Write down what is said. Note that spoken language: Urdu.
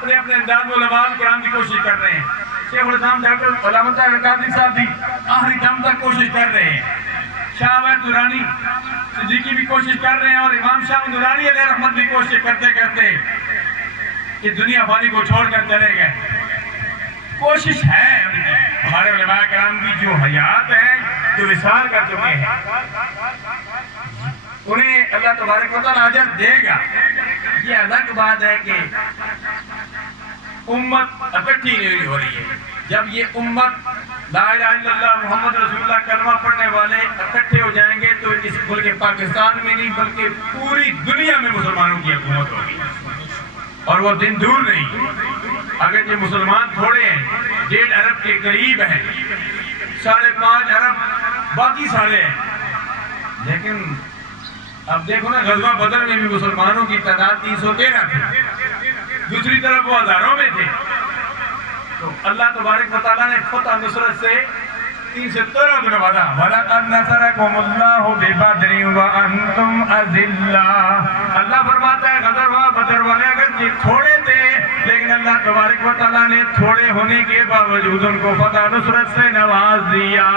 اپنے اپنے انداز میں علماء کرام کی کوشش کر رہے ہیں. شیخ الاسلام ڈاکٹر علامہ طاہر قادری صاحب بھی آخری دم تک کوشش کر رہے ہیں. شاہ عبید نورانی صدیقی بھی کوشش کر رہے ہیں اور امام شاہ نورانی علیہ رحمت بھی کوشش کرتے کرتے کہ دنیا فانی کو چھوڑ کر چلے گئے. کوشش ہے ہمارے علماء کرام کی جو حیات ہیں جو وصال کر چکے ہیں انہیں اللہ تبارک و تعالیٰ اجر دے گا. یہ الگ بات ہے کہ امت اکٹھی نہیں ہو رہی ہے. جب یہ امت لا الہ الا اللہ محمد رسول اللہ کلمہ پڑھنے والے اکٹھے ہو جائیں گے تو اس ملک پاکستان میں نہیں بلکہ پوری دنیا میں مسلمانوں کی حکومت ہوگی اور وہ دن دور نہیں. اگر یہ مسلمان تھوڑے ہیں 1.5 ارب کے قریب ہیں 5.5 ارب باقی سارے ہیں لیکن اب دیکھو نا غزوہ بدر میں بھی مسلمانوں کی تعداد 313 تھی دوسری طرف وہ ہزاروں میں تھے. تو اللہ تبارک و تعالیٰ نے فتح نصرت سے 313 دن وعدہ وَلَقَدْ نَصَرَكُمُ اللَّهُ بِبَدْرٍ وَأَنْتُمْ أَذِلَّةٌ. اللہ فرماتا ہے غزوہ بدر والے اگر یہ تھوڑے تھے لیکن اللہ تبارک و تعالیٰ نے تھوڑے ہونے کے باوجود ان کو فتح نصرت سے نواز دیا.